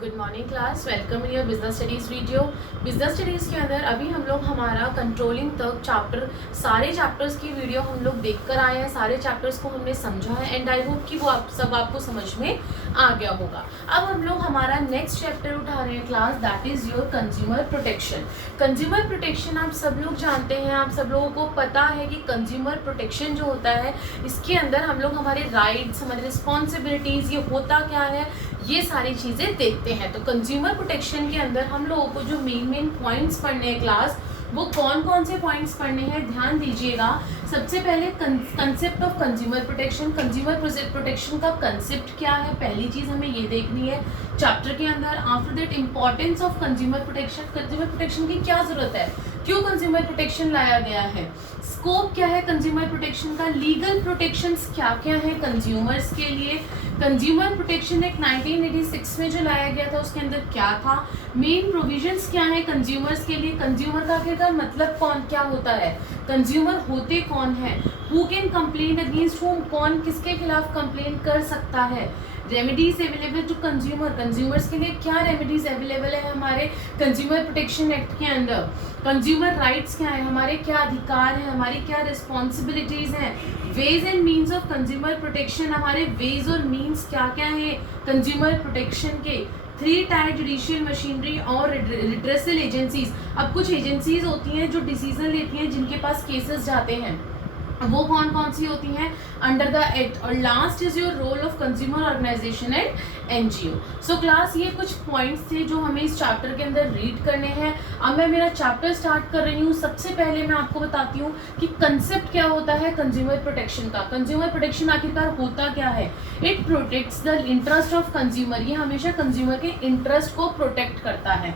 Good morning class, welcome in your business studies video. Business studies के अंदर अभी हम लोग हमारा कंट्रोलिंग तक चैप्टर, सारे चैप्टर्स की वीडियो हम लोग देखकर आए हैं, सारे चैप्टर्स को हमने समझा है एंड आई होप कि वो आप सब आपको समझ में आ गया होगा। अब हम लोग हमारा नेक्स्ट चैप्टर उठा रहे हैं class, that is your consumer protection. Consumer protection आप सब लोग जानते हैं, आप सब लोगों को पता है कि कंज्यूमर प्रोटेक्शन जो होता है इसके अंदर हम लोग हमारे राइट्स, हमारी रिस्पॉन्सिबिलिटीज़, ये होता क्या है, ये सारी चीज़ें देखते हैं। तो कंज्यूमर प्रोटेक्शन के अंदर हम लोगों को जो मेन पॉइंट्स पढ़ने हैं क्लास, वो कौन कौन से पॉइंट्स पढ़ने हैं ध्यान दीजिएगा। सबसे पहले concept of consumer protection. Consumer protection का कंसेप्ट क्या है, पहली चीज़ हमें ये देखनी है चैप्टर के अंदर। After that importance of consumer protection, consumer protection की क्या ज़रूरत है, क्यों कंज्यूमर प्रोटेक्शन लाया गया है, स्कोप क्या है कंज्यूमर प्रोटेक्शन का, लीगल प्रोटेक्शंस क्या क्या है कंज्यूमर्स के लिए, कंज्यूमर प्रोटेक्शन एक्ट 1986 में जो लाया गया था उसके अंदर क्या था, मेन प्रोविजंस क्या है कंज्यूमर्स के लिए, कंज्यूमर का आखिरकार मतलब कौन क्या होता है, कंज्यूमर होते कौन है, who can complain against whom, कौन किसके खिलाफ कंप्लेन कर सकता है, remedies available to consumer, consumers के लिए क्या रेमेडीज अवेलेबल है हमारे कंज्यूमर प्रोटेक्शन एक्ट के अंदर, कंज्यूमर राइट्स क्या है, हमारे क्या अधिकार हैं, हमारी क्या रिस्पॉन्सिबिलिटीज हैं, ways and means of consumer protection, हमारे वेज और मीन्स क्या क्या है कंज्यूमर प्रोटेक्शन के, 3 टायर जुडिशियल मशीनरी और रिड्रेसल एजेंसीज। अब कुछ एजेंसीज होती हैं जो डिसीजन लेती हैं, जिनके पास केसेस जाते हैं, वो कौन कौन सी होती हैं अंडर द एक्ट। और last is your role of consumer organisation and NGO. So class, ये कुछ पॉइंट्स थे जो हमें इस चैप्टर के अंदर रीड करने हैं। अब मैं मेरा चैप्टर स्टार्ट कर रही हूँ। सबसे पहले मैं आपको बताती हूँ कि कंसेप्ट क्या होता है कंज्यूमर प्रोटेक्शन का। कंज्यूमर प्रोटेक्शन आखिरकार होता क्या है। It protects the interest of consumer, ये हमेशा कंज्यूमर के इंटरेस्ट को प्रोटेक्ट करता है।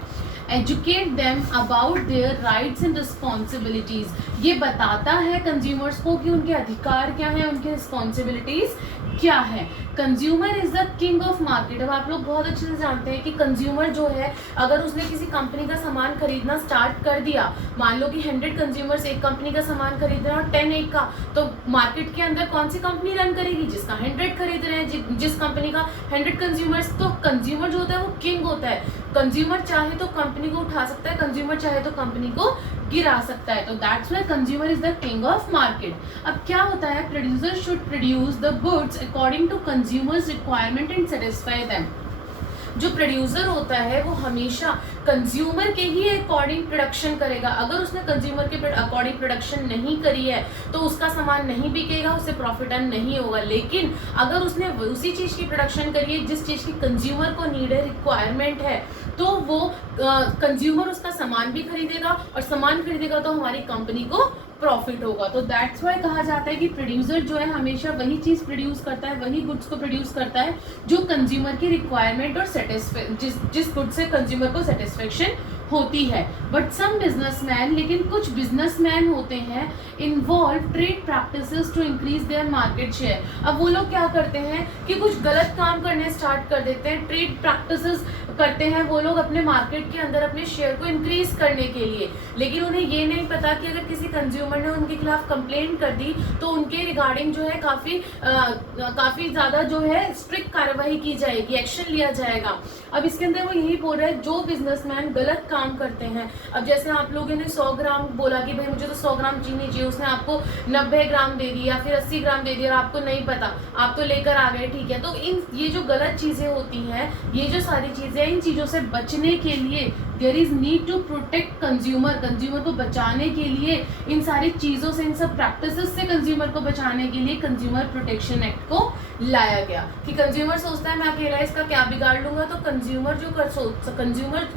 Educate them about their rights and responsibilities, ये बताता है कंज्यूमर्स को कि उनके अधिकार क्या है, उनकी रिस्पॉन्सिबिलिटीज क्या है। Consumer is the king of market. अब आप लोग बहुत अच्छे से जानते हैं कि कंज्यूमर जो है, अगर उसने किसी कंपनी का सामान खरीदना स्टार्ट कर दिया, मान लो कि 100 कंज्यूमर्स एक कंपनी का सामान खरीद रहे हैं और 10 एक का, तो मार्केट के अंदर कौन सी कंपनी रन करेगी, जिसका 100 खरीद रहे हैं, जिस कंपनी का 100 कंज्यूमर्स। तो कंज्यूमर जो होता है वो किंग होता है। कंज्यूमर चाहे तो कंपनी को उठा सकता है, कंज्यूमर चाहे तो कंपनी को गिरा सकता है। तो that's why consumer is the king of market. अब क्या होता है, producer should produce the goods according to consumers requirement and satisfy them. जो प्रोड्यूसर होता है वो हमेशा कंज्यूमर के ही अकॉर्डिंग प्रोडक्शन करेगा। अगर उसने कंज्यूमर के अकॉर्डिंग प्रोडक्शन नहीं करी है तो उसका सामान नहीं बिकेगा, उससे प्रॉफिट अर्न नहीं होगा। लेकिन अगर उसने उसी चीज़ की प्रोडक्शन करी है जिस चीज़ की कंज्यूमर को नीड है, रिक्वायरमेंट है, तो वो कंज्यूमर उसका सामान भी खरीदेगा, और सामान खरीदेगा तो हमारी कंपनी को प्रॉफिट होगा। तो दैट्स वाई कहा जाता है कि प्रोड्यूसर जो है हमेशा वही चीज़ प्रोड्यूस करता है, वही गुड्स को प्रोड्यूस करता है जो कंज्यूमर की रिक्वायरमेंट और जिस गुड से कंज्यूमर को सेटिस्फेक्शन होती है। बट सम बिजनेसमैन, लेकिन कुछ बिजनेसमैन होते हैं involve trade practices to increase their market share. अब वो लोग क्या करते हैं कि कुछ गलत काम करने स्टार्ट कर देते हैं, ट्रेड प्रैक्टिसेस करते हैं वो लोग अपने मार्केट के अंदर अपने शेयर को इंक्रीज करने के लिए। लेकिन उन्हें ये नहीं पता कि अगर किसी कंज्यूमर ने उनके खिलाफ कंप्लेंट कर दी तो उनके रिगार्डिंग जो है काफ़ी ज़्यादा जो है स्ट्रिक्ट कार्रवाई की जाएगी, एक्शन लिया जाएगा। अब इसके अंदर वो यही बोल रहा है, जो बिजनेसमैन गलत काम करते हैं, अब जैसे आप लोगों ने 100 ग्राम बोला कि भाई मुझे तो 100 ग्राम चीनी चाहिए, उसने आपको 90 ग्राम दे दी या फिर 80 ग्राम दे दिया और आपको नहीं पता, आप तो लेकर आ गए, ठीक है। तो ये जो गलत चीज़ें होती हैं, ये जो सारी चीज़ें, इन चीज़ों से बचने के लिए there is need to protect consumer. Consumer को बचाने के लिए, इन सारी चीज़ों से, इन सब प्रैक्टिसेस से कंज्यूमर को बचाने के लिए कंज्यूमर प्रोटेक्शन एक्ट को लाया गया। कि कंज्यूमर सोचता है मैं अकेला इसका क्या बिगाड़ लूंगा, तो कंज्यूमर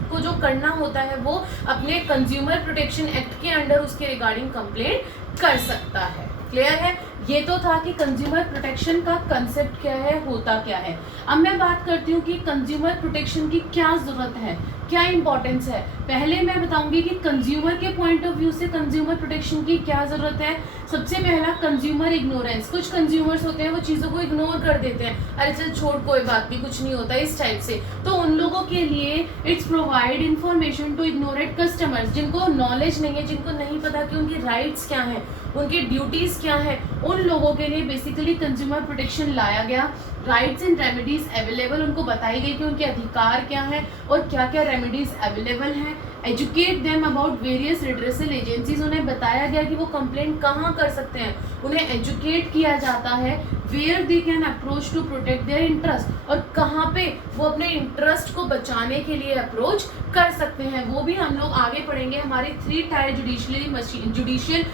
को जो करना होता है वो अपने कंज्यूमर प्रोटेक्शन एक्ट के अंडर उसके रिगार्डिंग कंप्लेंट कर सकता है। क्लियर है। ये तो था कि कंज्यूमर प्रोटेक्शन का कंसेप्ट क्या है, होता क्या है। अब मैं बात करती हूँ कि कंज्यूमर प्रोटेक्शन की क्या ज़रूरत है, क्या इंपॉर्टेंस है। पहले मैं बताऊंगी कि कंज्यूमर के पॉइंट ऑफ व्यू से कंज्यूमर प्रोटेक्शन की क्या ज़रूरत है। सबसे पहला, कंज्यूमर इग्नोरेंस। कुछ कंज्यूमर्स होते हैं वो चीज़ों को इग्नोर कर देते हैं, अरे चल छोड़, कोई बात नहीं, कुछ नहीं होता, इस टाइप से। तो उन लोगों के लिए it's provide information to ignorant customers, जिनको नॉलेज नहीं है, जिनको नहीं पता कि उनकी राइट्स क्या हैं, उनकी ड्यूटीज़ क्या हैं, उन लोगों के लिए बेसिकली कंज्यूमर प्रोटेक्शन लाया गया। राइट्स एंड रेमेडीज अवेलेबल, उनको बताई गई कि उनके अधिकार क्या हैं और क्या क्या रेमेडीज अवेलेबल हैं। Educate them about various redressal agencies, उन्हें बताया गया कि वो कंप्लेंट कहाँ कर सकते हैं, उन्हें एजुकेट किया जाता है where they can approach to protect their interest, और कहाँ पे वो अपने इंटरेस्ट को बचाने के लिए अप्रोच कर सकते हैं, वो भी हम लोग आगे पढ़ेंगे। हमारी 3 टायर जुडिशियल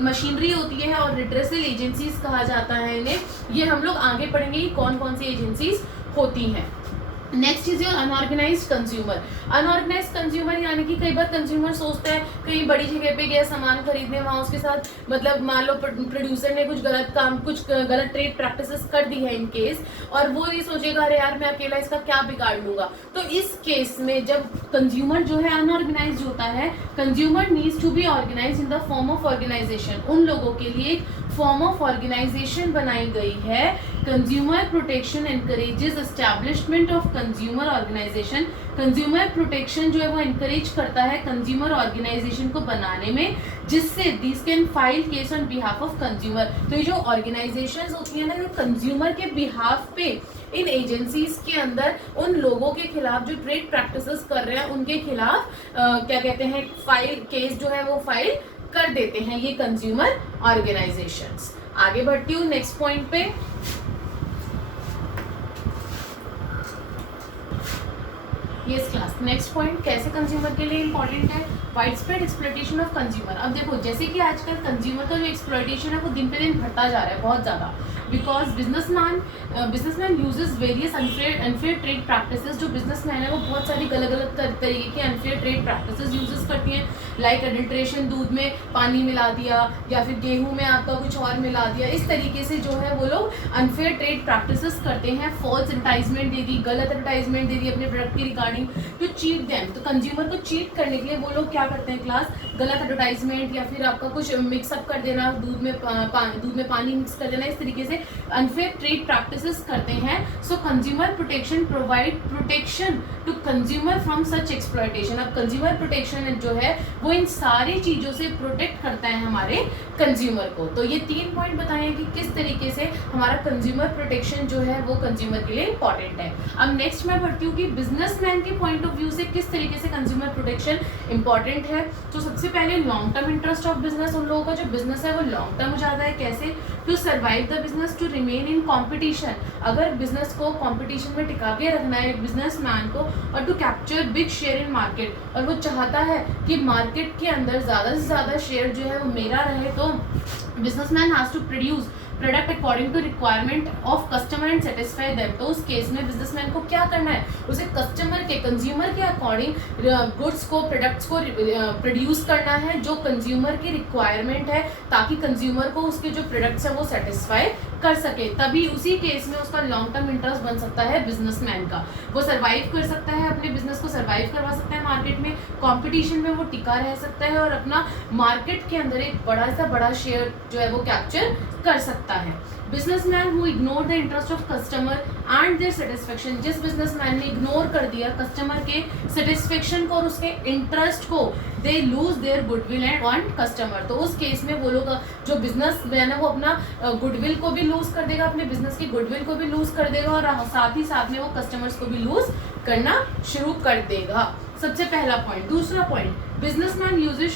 मशीनरी होती है और रिड्रेसल एजेंसीज कहा जाता है इन्हें, ये हम लोग आगे पढ़ेंगे कि कौन कौन सी एजेंसीज होती हैं। Next is your unorganised consumer. Unorganised consumer यानी कि कई बार कंज्यूमर सोचता है कहीं बड़ी जगह पे गया सामान खरीदने, वहाँ उसके साथ मतलब मान लो प्रोड्यूसर ने कुछ गलत काम, कुछ गलत ट्रेड प्रैक्टिसेस कर दी है इन केस, और वो ये सोचेगा अरे यार मैं अकेला इसका क्या बिगाड़ लूंगा। तो इस केस में जब कंज्यूमर जो है अनऑर्गेनाइज्ड होता है, consumer needs to be organised in the form of organisation, उन लोगों के लिए एक फॉर्म ऑफ ऑर्गेनाइजेशन बनाई गई है। Consumer protection encourages establishment of consumer organisation, consumer protection जो है वो एनकरेज करता है कंज्यूमर ऑर्गेनाइजेशन को बनाने में, जिससे this can file case on behalf of consumer. तो ये जो ऑर्गेनाइजेशंस होती है ना, ये कंज्यूमर के बिहाफ पे इन एजेंसीज के अंदर उन लोगों के खिलाफ जो ट्रेड प्रैक्टिसेस कर रहे हैं उनके खिलाफ क्या कहते हैं, फाइल केस जो है वो फाइल कर देते हैं ये कंज्यूमर ऑर्गेनाइजेशंस। आगे बढ़ती हूँ नेक्स्ट पॉइंट पे। यस क्लास, नेक्स्ट पॉइंट कैसे कंज्यूमर के लिए इंपॉर्टेंट है, wide spread exploitation of consumer. अब देखो जैसे कि आजकल कंज्यूमर का जो एक्सप्लॉयटेशन है वो दिन पे दिन बढ़ता जा रहा है बहुत ज़्यादा, because businessman uses various unfair trade practices. जो बिजनेसमैन है वो बहुत सारी अलग अलग तरीके के अनफेयर ट्रेड प्रैक्टिसेस यूजेस करती हैं, लाइक एडल्ट्रेशन, दूध में पानी मिला दिया या फिर गेहूं में आपका कुछ और मिला दिया, इस तरीके से जो है वो लोग अनफेयर ट्रेड प्रैक्टिसेस करते हैं। फॉल्स एडवर्टाइजमेंट दे दी, गलत एडवर्टाइजमेंट दे दी अपने प्रोडक्ट की रिगार्डिंग टू चीट देम। तो कंज्यूमर को चीट करने के लिए वो लोग क्या करते हैं क्लास, गलत एडवर्टाइजमेंट या फिर आपका कुछ मिक्सअप कर देना, दूध में पानी मिक्स कर देना, इस तरीके से अनफेयर ट्रेड प्रैक्टिसेस करते हैं। So consumer protection provide protection to consumer from such exploitation. अब कंज्यूमर प्रोटेक्शन जो है वो इन सारी चीज़ों से प्रोटेक्ट करता है हमारे कंज्यूमर को। तो ये 3 पॉइंट बताए हैं कि किस तरीके से हमारा कंज्यूमर प्रोटेक्शन जो है वो कंज्यूमर के लिए इंपॉर्टेंट है। अब नेक्स्ट मैं बढ़ती हूँ कि बिजनेसमैन के पॉइंट ऑफ व्यू से किस तरीके से कंज्यूमर प्रोटेक्शन इंपॉर्टेंट है। तो सबसे पहले long term interest of business, उन लोगों का जो बिजनेस है वो लॉन्ग टर्म हो जाता है। कैसे, to survive the business, to remain in competition. अगर बिजनेस को कॉम्पिटिशन में टिका के रखना है बिजनेसमैन को, और to capture big share in market, और वो चाहता है कि मार्केट के अंदर ज़्यादा से ज़्यादा शेयर जो है वो मेरा रहे, तो businessman has to produce product according to requirement of customer and satisfy them. तो उस केस में बिजनेसमैन को क्या करना है, उसे कस्टमर के, कंज्यूमर के अकॉर्डिंग गुड्स को, प्रोडक्ट्स को प्रोड्यूस करना है जो कंज्यूमर की रिक्वायरमेंट है, ताकि कंज्यूमर को उसके जो प्रोडक्ट्स हैं वो सेटिस्फाई कर सके। तभी उसी केस में उसका लॉन्ग टर्म इंटरेस्ट बन सकता है बिजनेसमैन का, वो सर्वाइव कर सकता है, अपने बिजनेस को सर्वाइव करवा सकता है मार्केट में, कंपटीशन में वो टिका रह सकता है और अपना मार्केट के अंदर एक बड़ा शेयर जो है वो कैप्चर कर सकता है। Businessman who ignore the interest of customer and their satisfaction, जिस बिजनेसमैन ने इग्नोर कर दिया कस्टमर के सेटिस्फेक्शन को और उसके इंटरेस्ट को, they lose their goodwill and on customer. तो उस केस में वो लोग, जो बिजनेसमैन है वो अपना गुडविल को भी लूज कर देगा, अपने बिजनेस की गुडविल को भी लूज कर देगा और साथ ही साथ में वो कस्टमर्स को भी लूज करना शुरू कर देगा। सबसे पहला पॉइंट। दूसरा point, businessman uses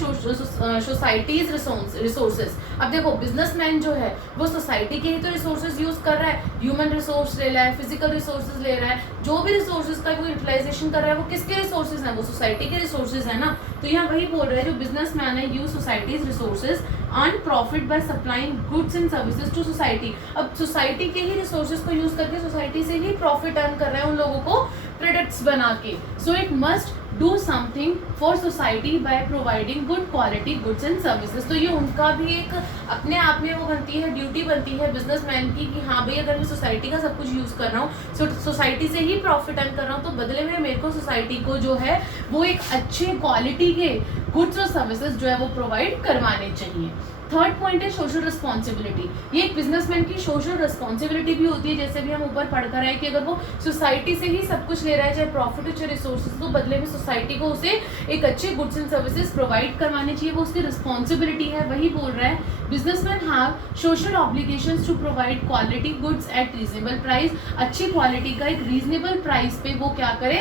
societies resources. अब देखो बिजनेसमैन जो है वो सोसाइटी के ही तो रिसोर्सेज यूज कर रहा है, ह्यूमन रिसोर्स ले रहा है, फिजिकल रिसोर्सेज ले रहा है, जो भी रिसोर्सेज का वो यूटिलाइजेशन कर रहा है वो किसके रिसोर्सेज हैं, वो सोसाइटी के रिसोर्सेज है ना। तो यहाँ वही बोल रहा है, जो बिजनेसमैन है use societies resources earn profit by supplying goods and services to society. अब सोसाइटी के ही रिसोर्सेज को यूज करके सोसाइटी से ही प्रॉफिट अर्न कर रहा है उन लोगों को प्रोडक्ट्स बना के। So it must do something for society by providing good quality goods and services. तो ये उनका भी एक अपने आप में वो बनती है, ड्यूटी बनती है बिजनेसमैन की कि हाँ भाई अगर मैं सोसाइटी का सब कुछ यूज़ कर रहा हूँ, सोसाइटी से ही प्रॉफिट अर्न कर रहा हूँ, तो बदले में मेरे को सोसाइटी को जो है वो एक अच्छे क्वालिटी के गुड्स और सर्विसेज जो है वो प्रोवाइड करवाने चाहिए। थर्ड पॉइंट है सोशल रिस्पॉन्सिबिलिटी। ये एक बिजनेसमैन की सोशल रिस्पॉन्सिबिलिटी भी होती है, जैसे भी हम ऊपर पढ़ कर आए कि अगर वो सोसाइटी से ही सब कुछ ले रहा है, चाहे प्रॉफिट हो चाहे रिसोर्सेज, तो बदले में सोसाइटी को उसे एक अच्छे गुड्स एंड सर्विसेज प्रोवाइड करवाने चाहिए, वो उसकी रिस्पॉन्सिबिलिटी है। वही बोल रहा है businessman have social obligations to provide quality goods at reasonable price. अच्छी क्वालिटी का एक रीजनेबल प्राइस पे वो क्या करे,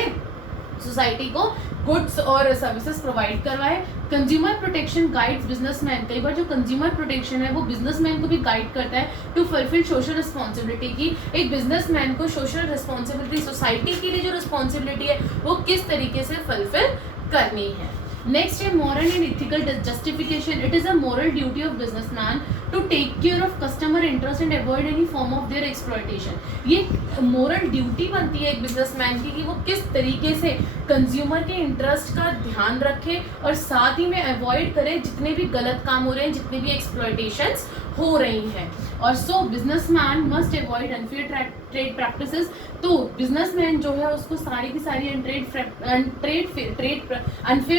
सोसाइटी को गुड्स और सर्विसेज प्रोवाइड करवाए। Consumer protection guides businessman. कई बार जो कंज्यूमर प्रोटेक्शन है वो बिजनेसमैन को भी गाइड करता है टू फुलफिल सोशल रिस्पॉन्सिबिलिटी की। एक बिजनेसमैन को सोशल रिस्पॉन्सिबिलिटी, सोसाइटी के लिए जो रिस्पॉन्सिबिलिटी है वो किस तरीके से फुलफिल करनी है। नेक्स्ट है moral and ethical justification. It is a moral duty of businessman to take care of customer interest and avoid any form of their exploitation. ये मोरल ड्यूटी बनती है एक बिजनेसमैन की कि वो किस तरीके से कंज्यूमर के इंटरेस्ट का ध्यान रखे और साथ ही में अवॉइड करे जितने भी गलत काम हो रहे हैं, जितने भी एक्सप्लॉयटेशंस हो रही हैं। और so businessman must avoid unfair trade practices. तो बिजनेसमैन जो है उसको सारी की सारी अनफेयर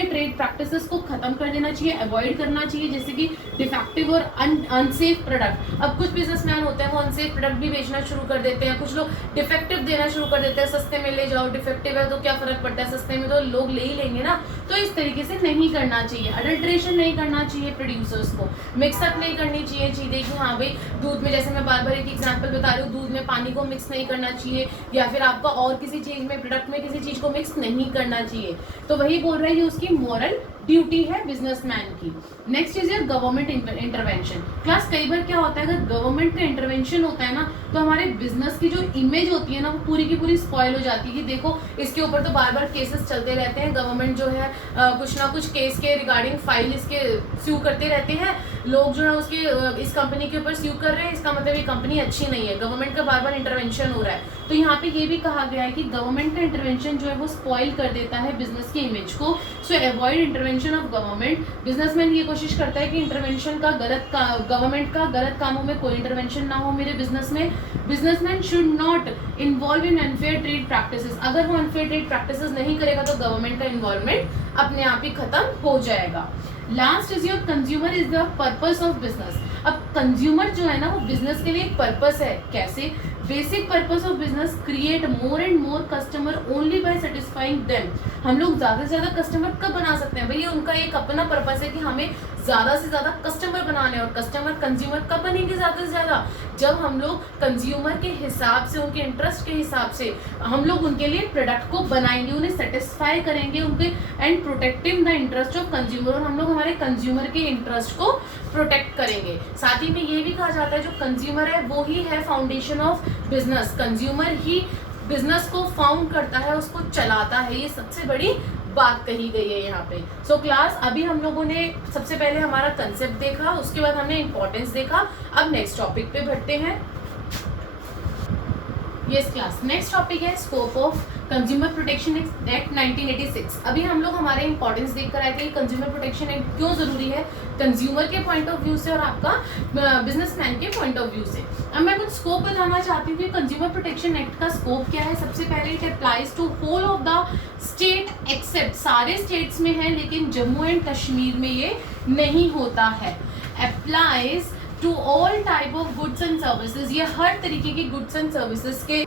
ट्रेड प्रैक्टिसेस को खत्म कर देना चाहिए, अवॉइड करना चाहिए, जैसे कि डिफेक्टिव और अनसेफ प्रोडक्ट। अब कुछ बिजनेसमैन होते हैं वो अनसेफ प्रोडक्ट भी बेचना शुरू कर देते हैं, कुछ लोग डिफेक्टिव देना शुरू कर देते हैं, सस्ते में ले जाओ, डिफेक्टिव है तो क्या फर्क पड़ता है, सस्ते में तो लोग ले ही लेंगे ना। तो इस तरीके से नहीं करना चाहिए, अडल्ट्रेशन नहीं करना चाहिए, प्रोड्यूसर्स को मिक्सअप नहीं करनी चाहिए चीज़ें कि हाँ भाई दूध में, जैसे मैं बार बार एक एग्जांपल बता रही हूँ, दूध में पानी को मिक्स नहीं करना चाहिए, या फिर आपका और किसी चीज़ में, प्रोडक्ट में किसी चीज़ को मिक्स नहीं करना चाहिए। तो वही बोल रहा है ये उसकी मॉरल ड्यूटी है बिजनेसमैन की। Next is your government intervention. Class कई बार क्या होता है, अगर गवर्नमेंट का इंटरवेंशन होता है ना तो हमारे बिजनेस की जो इमेज होती है ना वो पूरी की पूरी स्पॉइल हो जाती है कि देखो इसके ऊपर तो बार बार केसेस चलते रहते हैं, गवर्नमेंट जो है कुछ ना कुछ केस के रिगार्डिंग फाइल इसके स्यू करते रहते हैं, लोग जो है उसके इस कंपनी के ऊपर स्यू कर रहे हैं, इसका मतलब ये कंपनी अच्छी नहीं है, गवर्नमेंट का बार बार इंटरवेंशन हो रहा है। तो यहाँ पे ये भी कहा गया है कि गवर्नमेंट का इंटरवेंशन जो है वो स्पॉइल कर देता है बिजनेस की इमेज को। सो avoid intervention of government. Businessman ये कोशिश करता है कि इंटरवेंशन का गवर्नमेंट का गलत कामों में कोई इंटरवेंशन ना हो मेरे बिजनेस में। Businessman should not involve in unfair trade practices. अगर वो अनफेयर ट्रेड प्रैक्टिसेस नहीं करेगा तो गवर्नमेंट का इन्वॉल्वमेंट अपने आप ही खत्म हो जाएगा। Last is your consumer is the purpose of business. अब कंज्यूमर जो है ना वो बिजनेस के लिए एक पर्पस है। कैसे? Basic purpose of business create more and more customer only by satisfying them. हम लोग ज़्यादा से ज़्यादा कस्टमर कब बना सकते हैं? भैया उनका एक अपना पर्पस है कि हमें ज़्यादा से ज़्यादा कस्टमर बनाने, और कस्टमर कंज्यूमर कब बनेंगे ज़्यादा से ज़्यादा? जब हम लोग कंज्यूमर के हिसाब से, उनके इंटरेस्ट के हिसाब से हम लोग उनके लिए प्रोडक्ट को बनाएंगे, उन्हें सेटिस्फाई करेंगे उनके, and protecting the interest of consumer. और हम लोग हमारे कंज्यूमर के इंटरेस्ट को प्रोटेक्ट करेंगे। साथ ही में ये भी कहा जाता है जो कंज्यूमर है वो ही है foundation of business. Consumer he business को फाउंड करता है, उसको चलाता है। ये सबसे बड़ी बात कही गई है यहाँ पे। सो क्लास अभी हम लोगों ने सबसे पहले हमारा कंसेप्ट देखा, उसके बाद हमने इंपॉर्टेंस देखा। अब नेक्स्ट टॉपिक पे बढ़ते हैं। यस क्लास, नेक्स्ट टॉपिक है scope of consumer protection act 1986। अभी हम लोग हमारे इंपॉर्टेंस देख कर आए थे कि कंज्यूमर प्रोटेक्शन एक्ट क्यों ज़रूरी है कंज्यूमर के पॉइंट ऑफ व्यू से और आपका बिजनेसमैन के पॉइंट ऑफ व्यू से। अब मैं कुछ स्कोप बताना चाहती हूँ कि कंज्यूमर प्रोटेक्शन एक्ट का स्कोप क्या है। सबसे पहले it applies to whole of the state except, सारे स्टेट्स में है लेकिन जम्मू एंड कश्मीर में ये नहीं होता है। Applies to all type of goods and services, ये हर तरीके के गुड्स एंड सर्विसेज के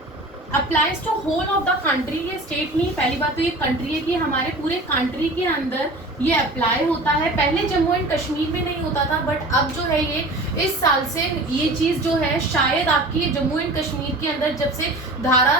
applies to whole of the country. ये स्टेट नहीं, पहली बात तो ये कंट्री है कि हमारे पूरे कंट्री के अंदर ये अप्लाई होता है। पहले जम्मू एंड कश्मीर में नहीं होता था, बट अब जो है ये इस साल से ये चीज़ जो है शायद आपकी जम्मू एंड कश्मीर के अंदर जब से धारा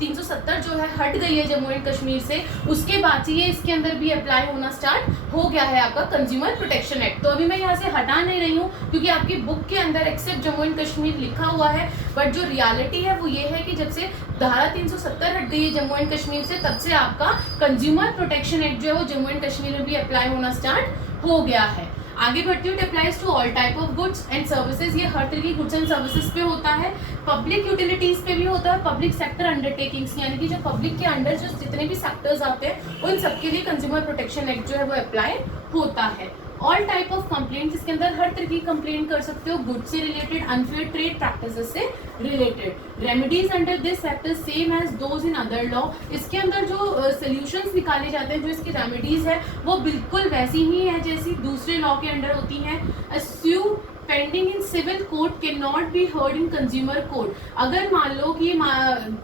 370 जो है हट गई है जम्मू एंड कश्मीर से, उसके बाद से ये इसके अंदर भी अप्लाई होना स्टार्ट हो गया है आपका कंज्यूमर प्रोटेक्शन एक्ट। तो अभी मैं यहाँ से हटा नहीं रही हूँ क्योंकि आपकी बुक के अंदर एक्सेप्ट जम्मू एंड कश्मीर लिखा हुआ है, बट जो रियलिटी है वो ये है कि जब से धारा 370 हट गई है जम्मू एंड कश्मीर से, तब से आपका कंज्यूमर प्रोटेक्शन एक्ट जो है वो जम्मू एंड कश्मीर में भी अप्लाई होना स्टार्ट हो गया है। आगे बढ़ती हूँ, it applies to all type of goods and services. ये हर तरह की गुड्स एंड सर्विसेज पे होता है। पब्लिक यूटिलिटीज पे भी होता है, पब्लिक सेक्टर अंडरटेकिंग्स यानी कि जो पब्लिक के अंडर जो जितने भी सेक्टर्स आते हैं उन सबके लिए कंज्यूमर प्रोटेक्शन एक्ट जो है वो अप्लाई होता है। ऑल टाइप ऑफ कंप्लेंट्स, इसके अंदर हर तरह की कंप्लेंट कर सकते हो, गुड से रिलेटेड, अनफेयर ट्रेड प्रैक्टिसेस से related. Remedies under this act is same as those in other law, इसके अंदर जो सोल्यूशंस निकाले जाते हैं, जो इसकी रेमेडीज है वो बिल्कुल वैसी ही है जैसी दूसरे लॉ के अंडर होती हैं। A suit pending in civil court can not be heard in consumer court, अगर मान लो कि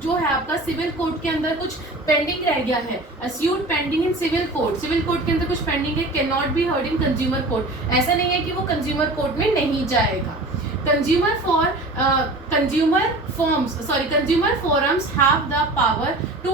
जो है आपका सिविल कोर्ट के अंदर कुछ पेंडिंग रह गया है, अस्यूट पेंडिंग इन सिविल कोर्ट के अंदर कुछ पेंडिंग है, can not be heard in consumer court, ऐसा नहीं है कि वो कंज्यूमर कोर्ट में नहीं जाएगा। Consumer forums have the power to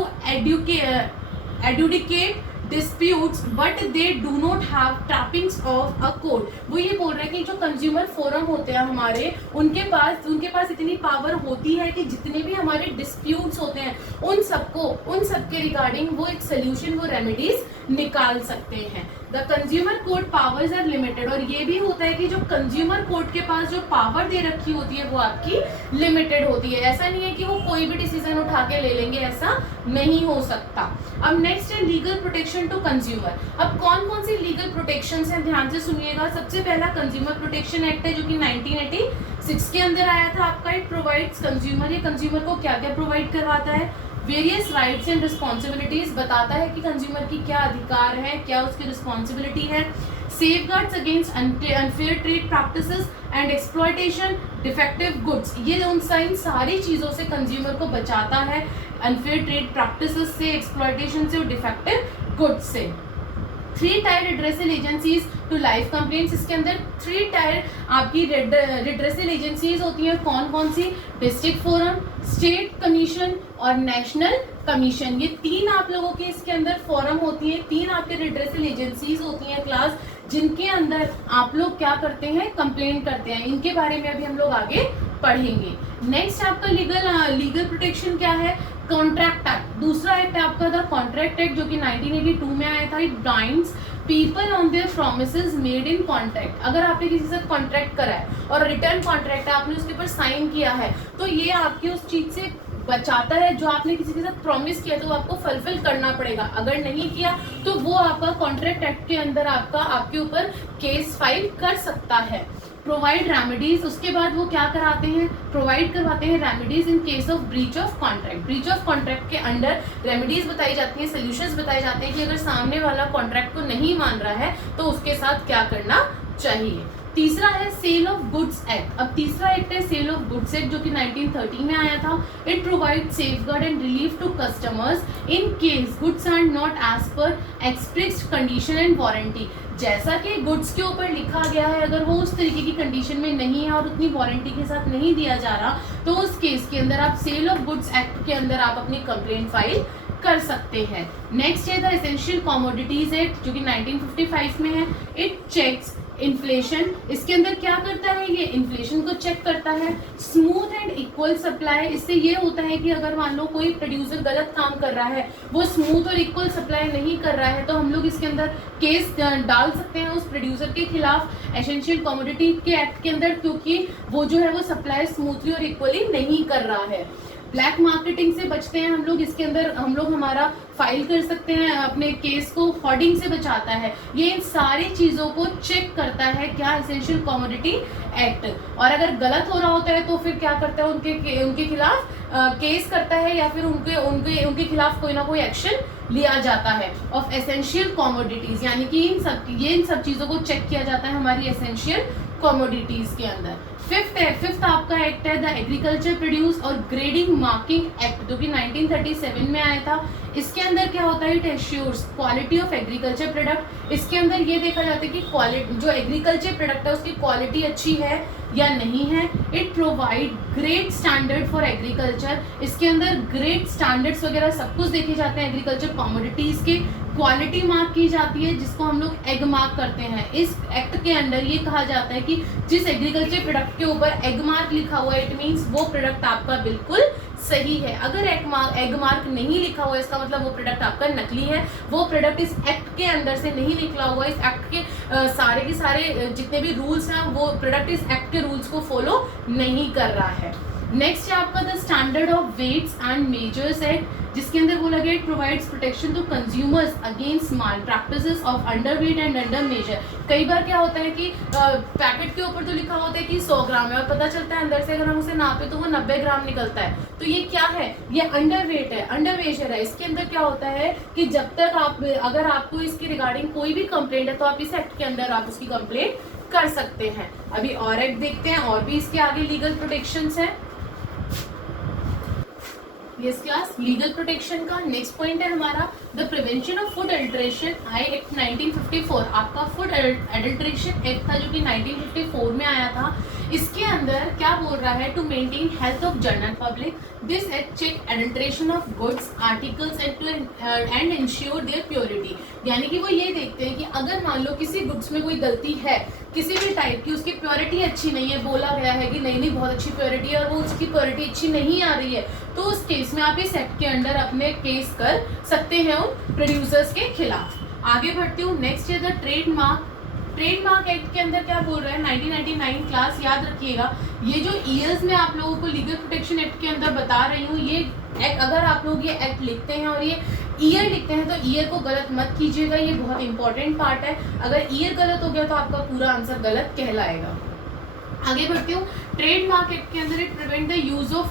adjudicate disputes but they do not have trappings of a court। वो ये बोल रहे हैं कि जो कंज्यूमर फोरम होते हैं हमारे, उनके पास इतनी पावर होती है कि जितने भी हमारे डिस्प्यूट्स होते हैं उन सबके रिगार्डिंग वो एक सोल्यूशन, वो रेमेडीज निकाल सकते हैं। The consumer court powers are limited, और ये भी होता है कि जो कंज्यूमर कोर्ट के पास जो पावर दे रखी होती है वो आपकी लिमिटेड होती है, ऐसा नहीं है कि वो कोई भी डिसीजन उठा के ले लेंगे, ऐसा नहीं हो सकता। अब नेक्स्ट है लीगल प्रोटेक्शन टू कंज्यूमर। अब कौन कौन सी लीगल प्रोटेक्शन है, ध्यान से सुनिएगा। सबसे पहला कंज्यूमर प्रोटेक्शन एक्ट है जो कि 1986 के अंदर आया था आपका। इट प्रोवाइड्स कंज्यूमर, ये कंज्यूमर को क्या क्या प्रोवाइड करवाता है, वेरियस राइट्स एंड रिस्पॉन्सिबिलिटीज, बताता है कि कंज्यूमर की क्या अधिकार है, क्या उसकी रिस्पॉन्सिबिलिटी है। Safeguards against unfair trade practices and exploitation, defective goods, ये उन सारी चीज़ों से कंज्यूमर को बचाता है, अनफेयर ट्रेड प्रैक्टिसेस से, एक्सप्लॉयटेशन से और डिफेक्टिव गुड्स से। 3 tier redressal agencies to life complaints, इसके अंदर 3 टायर आपकी रिड्रेसल एजेंसीज होती हैं। कौन कौन सी, डिस्ट्रिक्ट फोरम, स्टेट कमीशन और नेशनल कमीशन, ये 3 आप लोगों के इसके अंदर फोरम होती हैं, 3 आपके रिड्रेसल एजेंसीज होती हैं क्लास, जिनके अंदर आप लोग क्या करते हैं, कंप्लेंट करते हैं। इनके बारे में अभी हम लोग आगे पढ़ेंगे। नेक्स्ट आपका लीगल प्रोटेक्शन क्या है, कॉन्ट्रैक्ट एक्ट। दूसरा एक्ट आपका था कॉन्ट्रैक्ट एक्ट जो कि 1982 में आया था। It binds people on their promises made in contract, अगर आपने किसी से कॉन्ट्रैक्ट करा है और रिटर्न कॉन्ट्रैक्ट है, आपने उसके ऊपर साइन किया है, तो ये आपकी उस चीज से बचाता है, जो आपने किसी के साथ प्रॉमिस किया तो आपको फुलफिल करना पड़ेगा, अगर नहीं किया तो वो आपका कॉन्ट्रैक्ट एक्ट के अंदर आपके ऊपर केस फाइल कर सकता है। प्रोवाइड रेमेडीज, उसके बाद वो क्या कराते हैं, प्रोवाइड करवाते हैं remedies in case of breach of contract. Breach of contract के अंडर रेमेडीज बताई जाती हैं, सोल्यूशंस बताए जाते हैं कि अगर सामने वाला कॉन्ट्रैक्ट को नहीं मान रहा है तो उसके साथ क्या करना चाहिए। तीसरा है सेल ऑफ गुड्स एक्ट। अब तीसरा एक्ट है सेल ऑफ गुड्स एक्ट जो कि 1930 में आया था। It provide safeguard and relief to customers in case goods are not as per expressed condition and warranty, जैसा कि गुड्स के ऊपर लिखा गया है, अगर वो उस तरीके की कंडीशन में नहीं है और उतनी वारंटी के साथ नहीं दिया जा रहा, तो उस केस के अंदर आप सेल ऑफ गुड्स एक्ट के अंदर आप अपनी कंप्लेंट फाइल कर सकते हैं। नेक्स्ट है द एसेंशियल कमोडिटीज एक्ट जो कि 1955 में है। इट चेक्स इन्फ्लेशन, इसके अंदर क्या करता है, ये इन्फ्लेशन को चेक करता है। स्मूथ एंड इक्वल सप्लाई, इससे ये होता है कि अगर मान लो कोई प्रोड्यूसर गलत काम कर रहा है, वो स्मूथ और इक्वल सप्लाई नहीं कर रहा है, तो हम लोग इसके अंदर केस डाल सकते हैं उस प्रोड्यूसर के खिलाफ एसेंशियल कमोडिटी के एक्ट के अंदर, क्योंकि वो जो है वो सप्लाई स्मूथली और इक्वली नहीं कर रहा है। ब्लैक मार्केटिंग से बचते हैं हम लोग, इसके अंदर हम लोग हमारा फाइल कर सकते हैं अपने केस को, होर्डिंग से बचाता है। ये इन सारी चीज़ों को चेक करता है क्या, एसेंशियल कमोडिटी एक्ट। और अगर गलत हो रहा होता है तो फिर क्या करता है, उनके खिलाफ केस करता है या फिर उनके खिलाफ कोई ना कोई एक्शन लिया जाता है ऑफ एसेंशियल कमोडिटीज, यानी कि इन सब चीज़ों को चेक किया जाता है हमारी एसेंशियल कमोडिटीज के अंदर। फिफ्थ आपका एक्ट है द एग्रीकल्चर प्रोड्यूस और ग्रेडिंग मार्किंग एक्ट जो कि 1937 में आया था। इसके अंदर क्या होता है, it assures quality of agriculture product. इसके अंदर ये देखा जाता है कि क्वालिटी जो एग्रीकल्चर प्रोडक्ट है उसकी क्वालिटी अच्छी है या नहीं है। It provide great standard for agriculture, इसके अंदर ग्रेट स्टैंडर्ड्स वगैरह सब कुछ देखे जाते हैं एग्रीकल्चर कमोडिटीज के। क्वालिटी मार्क की जाती है जिसको हम लोग एग मार्क करते हैं। इस एक्ट के अंदर ये कहा जाता है कि जिस एग्रीकल्चर प्रोडक्ट के ऊपर एग मार्क लिखा हुआ है, इट मीन्स वो प्रोडक्ट आपका बिल्कुल सही है। अगर एग मार्क नहीं लिखा हुआ है, इसका मतलब वो प्रोडक्ट आपका नकली है, वो प्रोडक्ट इस एक्ट के अंदर से नहीं निकला हुआ। इस एक्ट के सारे के सारे जितने भी रूल्स हैं वो प्रोडक्ट इस एक्ट के रूल्स को फॉलो नहीं कर रहा है। नेक्स्ट है आपका the standard of weights and measures act, जिसके अंदर बोला गया it provides protection to consumers against malpractices of under weight and under measure. कई बार क्या होता है कि पैकेट के ऊपर तो लिखा होता है कि 100 ग्राम है और पता चलता है अंदर से अगर हम उसे नापे तो वो 90 ग्राम निकलता है। तो ये क्या है, ये अंडर वेट है, अंडर मेजर है। इसके अंदर क्या होता है कि जब तक आप, अगर आपको इसके रिगार्डिंग कोई भी कंप्लेंट है तो आप इस एक्ट के अंदर आप उसकी कंप्लेंट कर सकते हैं। अभी और एक्ट देखते हैं, और भी इसके आगे लीगल प्रोटेक्शंस हैं। यस क्लास, लीगल प्रोटेक्शन का नेक्स्ट पॉइंट है हमारा the prevention of food adulteration I act 1954। आपका फूड एडल्ट्रेशन एक्ट था जो कि 1954 में आया था। इसके अंदर क्या बोल रहा है, to maintain health of general public this act check adulteration of goods articles and ensure their purity. यानी कि वो ये देखते हैं कि अगर मान लो किसी गुड्स में कोई गलती है किसी भी टाइप की, उसकी प्योरिटी अच्छी नहीं है, बोला गया है कि नहीं बहुत अच्छी प्योरिटी है और वो उसकी प्योरिटी अच्छी नहीं आ रही है, तो उस केस में आप इस एक्ट के अंडर अपने केस कर सकते हैं उन प्रोड्यूसर्स के खिलाफ। आगे बढ़ती हूँ, नेक्स्ट है द ट्रेडमार्क। ट्रेडमार्क एक्ट के अंदर क्या बोल रहा है, 1999 क्लास याद रखिएगा। ये जो ईयर्स में आप लोगों को लीगल प्रोटेक्शन एक्ट के अंदर बता रही हूँ, ये एक्ट अगर आप लोग ये एक्ट लिखते हैं और ये ईयर लिखते हैं तो ईयर को गलत मत कीजिएगा, ये बहुत इंपॉर्टेंट पार्ट है। अगर ईयर गलत हो गया तो आपका पूरा आंसर गलत कहलाएगा। आगे बढ़ती हूँ, ट्रेडमार्क एक्ट के अंदर it prevent the use of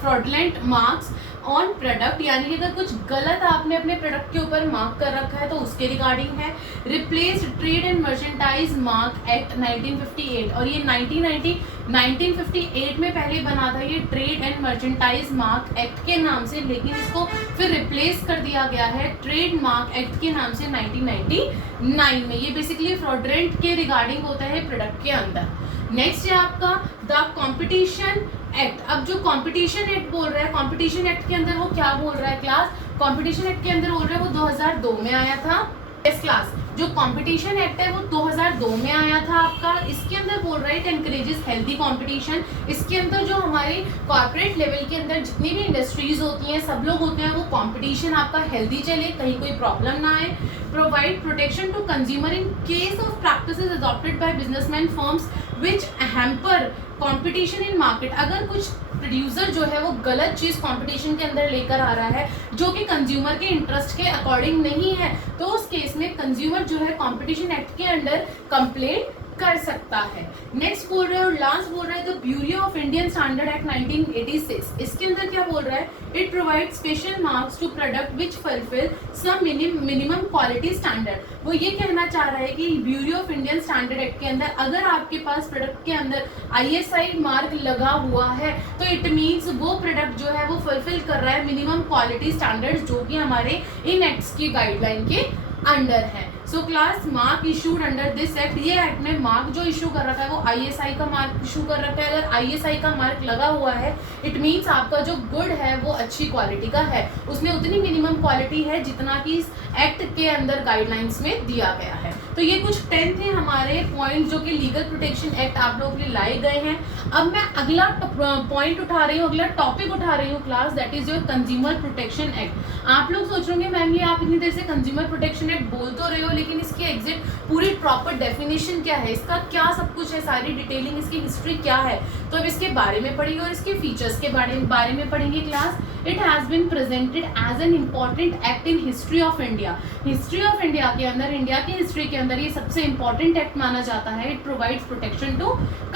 fraudulent marks on product, यानी कि अगर कुछ गलत आपने अपने प्रोडक्ट के ऊपर मार्क कर रखा है तो उसके रिगार्डिंग है। Replace trade and merchandise mark act 1958, और ये 1958 में पहले बना था ये trade and merchandise mark act के नाम से, लेकिन इसको फिर रिप्लेस कर दिया गया है ट्रेड मार्क एक्ट के नाम से 1999 में। ये बेसिकली फ्रॉडलेंट के रिगार्डिंग होता है प्रोडक्ट के अंदर। नेक्स्ट है आपका द कंपटीशन एक्ट। अब जो कंपटीशन एक्ट बोल रहा है, कंपटीशन एक्ट के अंदर वो क्या बोल रहा है क्लास, कंपटीशन एक्ट के अंदर बोल रहा है वो 2002 में आया था। इस क्लास जो कंपटीशन एक्ट है वो 2002 में आया था आपका। इसके अंदर बोल रहा है इट एनकरेजेस हेल्दी कंपटीशन। इसके अंदर जो हमारे कॉर्पोरेट लेवल के अंदर जितनी भी इंडस्ट्रीज होती हैं, सब लोग होते हैं, वो कंपटीशन आपका हेल्दी चले, कहीं कोई प्रॉब्लम ना आए। Provide protection to consumer in case of practices adopted by businessman firms which hamper competition in market. अगर कुछ प्रोड्यूसर जो है वो गलत चीज कंपटीशन के अंदर लेकर आ रहा है जो कि कंज्यूमर के इंटरेस्ट के अकॉर्डिंग नहीं है, तो उस केस में कंज्यूमर जो है कंपटीशन एक्ट के अंडर कंप्लेंट कर सकता है। नेक्स्ट बोल रहा है और लास्ट बोल रहा है the bureau of Indian standard act 1986। इसके अंदर क्या बोल रहा है, it provide special marks to product which fulfil some minimum quality standard. वो ये कहना चाह रहा है कि bureau of Indian standard act के अंदर अगर आपके पास प्रोडक्ट के अंदर ISI मार्क लगा हुआ है तो इट मीन्स वो प्रोडक्ट जो है वो फुलफिल कर रहा है मिनिमम क्वालिटी स्टैंडर्ड जो कि हमारे इन एक्ट्स की गाइडलाइन के अंडर है। So class mark issued under this act, ये एक्ट में मार्क जो इशू कर रखा है वो ISI का मार्क इशू कर रखा है। अगर ISI का मार्क लगा हुआ है इट मीन्स आपका जो गुड है वो अच्छी क्वालिटी का है, उसमें उतनी मिनिमम क्वालिटी है जितना कि इस एक्ट के अंदर गाइडलाइंस में दिया गया है। तो ये कुछ 10 थे हमारे पॉइंट जो कि लीगल प्रोटेक्शन एक्ट आप लोगों के लिए लाए गए हैं। अब मैं अगला पॉइंट उठा रही हूँ, अगला टॉपिक उठा रही हूँ class, that is your consumer protection act. आप लोग सोच रहे होंगे मैम ये आप इतनी देर से कंज्यूमर प्रोटेक्शन एक्ट बोल तो रहे हो लेकिन इसकी एग्जैक्ट पूरी प्रॉपर डेफिनेशन क्या है, इसका क्या सब कुछ है, सारी डिटेलिंग, इसकी हिस्ट्री क्या है, तो अब इसके बारे में पढ़ेंगे और इसके फीचर्स के बारे में पढ़ेंगे class. It has been presented as an important act in history of India. History of India के अंदर, इंडिया की हिस्ट्री के अंदर ये सबसे इंपॉर्टेंट एक्ट माना जाता है। It provides protection to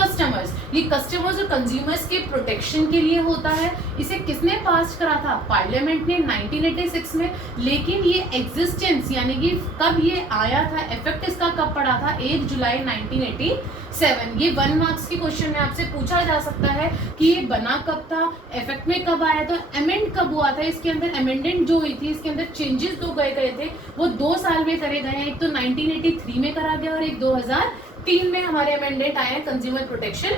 customers. ये कस्टमर्स और कंज्यूमर्स के प्रोटेक्शन के लिए होता है। इसे किसने पास करा था, पार्लियामेंट ने 1986 में। लेकिन ये एग्जिस्टेंस यानी कि कब ये आया था, इफेक्ट इसका कब पड़ा था, 1 जुलाई 1987। ये 1 मार्क्स के क्वेश्चन में आपसे पूछा जा सकता है कि ये बना कब था, इफेक्ट में कब आया था, अमेंड कब हुआ था। इसके अंदर अमेंडमेंट जो हुई थी, इसके अंदर चेंजेस जो गए थे वो 2 साल में करे गए हैं। एक तो 1983 में करा गया और एक 2003 में हमारे अमेंडमेंट आए हैं कंज्यूमर प्रोटेक्शन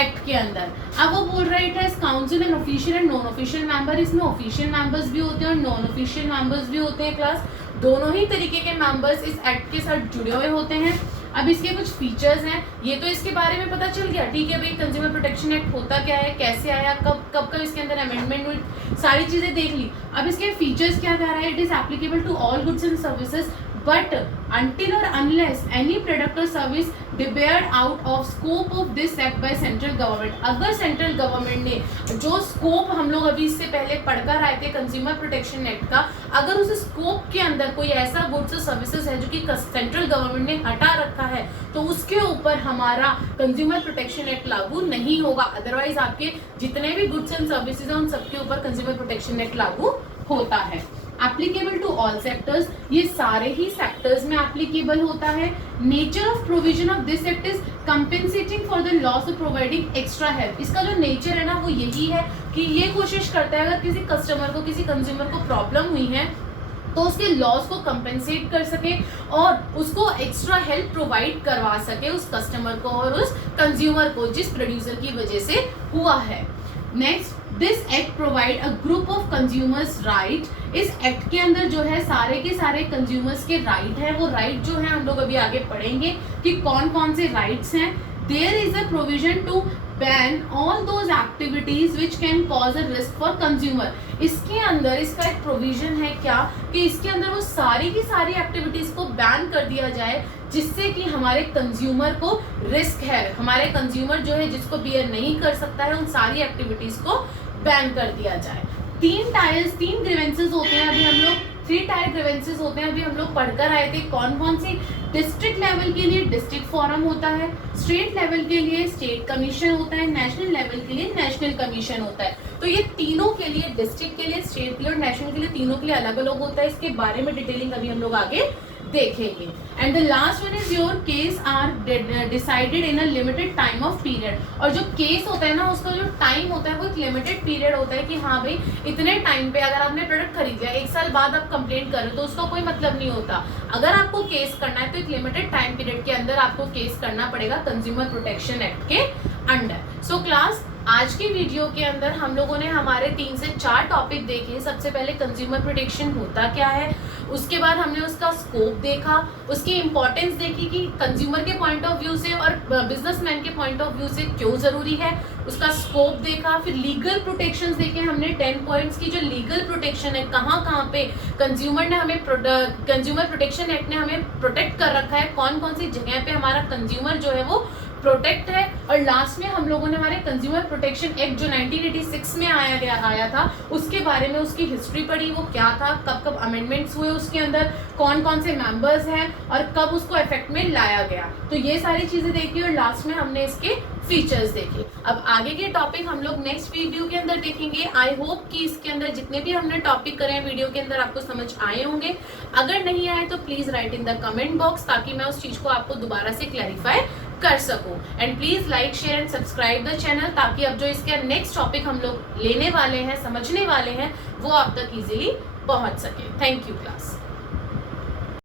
एक्ट के अंदर। अब वो बोल रहा है it has council and official and non official member. इसमें ऑफिशियल मेंबर्स भी होते हैं और नॉन ऑफिशियल मेंबर्स भी होते हैं क्लास। दोनों ही तरीके के मेंबर्स इस एक्ट के साथ जुड़े हुए होते हैं। अब इसके कुछ फीचर्स हैं, ये तो इसके बारे में पता चल गया, ठीक है भाई कंज्यूमर प्रोटेक्शन एक्ट होता क्या है, कैसे आया, कब इसके अंदर अमेंडमेंट हुई, सारी चीजें देख ली। अब इसके फीचर्स क्या कह रहा है, it is applicable to all goods and services but until or unless any product or service debarred out of scope of this act by central government, अगर सेंट्रल गवर्नमेंट ने जो स्कोप हम लोग अभी इससे पहले पढ़कर आए थे कंज्यूमर प्रोटेक्शन एक्ट का, अगर उस स्कोप के अंदर कोई ऐसा गुड्स और सर्विसेज है जो कि सेंट्रल गवर्नमेंट ने हटा रखा है, तो उसके ऊपर हमारा कंज्यूमर प्रोटेक्शन एक्ट लागू नहीं होगा। अदरवाइज आपके जितने भी गुड्स एंड सर्विसेज हैं उन सबके ऊपर कंज्यूमर प्रोटेक्शन एक्ट लागू होता है। एप्लीकेबल टू ऑल सेक्टर्स, ये सारे ही सेक्टर्स में एप्लीकेबल होता है। Nature of provision of this act is compensating for the loss of providing extra help. इसका जो नेचर है ना वो यही है कि ये कोशिश करता है अगर किसी कस्टमर को, किसी कंज्यूमर को प्रॉब्लम हुई है तो उसके लॉस को कंपेंसेट कर सके और उसको एक्स्ट्रा हेल्प प्रोवाइड करवा सके उस कस्टमर को और उस कंज्यूमर को जिस प्रोड्यूसर की वजह से हुआ है। Next, this act provide a group of consumers right. इस एक्ट के अंदर जो है सारे के सारे कंज्यूमर्स के राइट है, वो राइट जो है हम लोग अभी आगे पढ़ेंगे कि कौन कौन से राइट्स हैं। There is a provision to ban all those activities which can cause a risk for consumer. इसके अंदर इसका एक प्रोविजन है क्या कि इसके अंदर वो सारी की सारी एक्टिविटीज को बैन कर दिया जाए जिससे कि हमारे कंज्यूमर को रिस्क है, हमारे कंज्यूमर जो है जिसको बियर नहीं कर सकता है, उन सारी एक्टिविटीज को बैन कर दिया जाए। तीन ग्रीवेंसेस होते हैं अभी हम लोग, 3 टायर ग्रीवेंसेस होते हैं अभी हम लोग पढ़कर आए थे। कौन कौन सी? डिस्ट्रिक्ट लेवल के लिए डिस्ट्रिक्ट फोरम होता है, स्टेट लेवल के लिए स्टेट कमीशन होता है, नेशनल लेवल के लिए नेशनल कमीशन होता है। तो ये तीनों के लिए, डिस्ट्रिक्ट के लिए, स्टेट के लिए और नेशनल के लिए, तीनों के लिए अलग अलग होता है। इसके बारे में डिटेलिंग अभी हम लोग आगे देखेंगे। And the last one is your case are decided in a limited time of period. और जो केस होता है ना उसका जो टाइम होता है वो एक लिमिटेड पीरियड होता है कि हाँ भाई इतने टाइम पे अगर आपने प्रोडक्ट खरीद लिया, 1 साल बाद आप कंप्लेंट कर रहे हो तो उसका कोई मतलब नहीं होता। अगर आपको केस करना है तो एक लिमिटेड टाइम पीरियड के अंदर आपको केस करना पड़ेगा कंज्यूमर प्रोटेक्शन एक्ट के अंडर। सो क्लास, आज की वीडियो के अंदर हम लोगों ने हमारे 3 से 4 टॉपिक देखे। सबसे पहले कंज्यूमर प्रोटेक्शन होता क्या है, उसके बाद हमने उसका स्कोप देखा, उसकी इंपॉर्टेंस देखी कि कंज्यूमर के पॉइंट ऑफ व्यू से और बिजनेसमैन के पॉइंट ऑफ व्यू से क्यों जरूरी है, उसका स्कोप देखा। फिर लीगल प्रोटेक्शंस देखे हमने 10 पॉइंट्स की, जो लीगल प्रोटेक्शन है कहाँ कहाँ पे कंज्यूमर ने हमें कंज्यूमर प्रोटेक्शन एक्ट ने हमें प्रोटेक्ट कर रखा है, कौन कौन सी जगह पे हमारा कंज्यूमर जो है वो प्रोटेक्ट है। और लास्ट में हम लोगों ने हमारे कंज्यूमर प्रोटेक्शन एक्ट जो 1986 में आया था उसके बारे में उसकी हिस्ट्री पढ़ी, वो क्या था, कब कब अमेंडमेंट्स हुए उसके अंदर, कौन कौन से मेंबर्स हैं और कब उसको इफेक्ट में लाया गया। तो ये सारी चीजें देखी और लास्ट में हमने इसके फीचर्स देखे। अब आगे के टॉपिक हम लोग नेक्स्ट वीडियो के अंदर देखेंगे। आई होप कि इसके अंदर जितने भी हमने टॉपिक करे हैं वीडियो के अंदर आपको समझ आए होंगे। अगर नहीं आए तो please right in the comment box ताकि मैं उस चीज को आपको दोबारा से क्लैरिफाई कर सकूं। And please like, share and subscribe the channel ताकि अब जो इसके नेक्स्ट टॉपिक हम लोग लेने वाले हैं, समझने वाले हैं, वो आप तक इजीली पहुंच सके। Thank you class.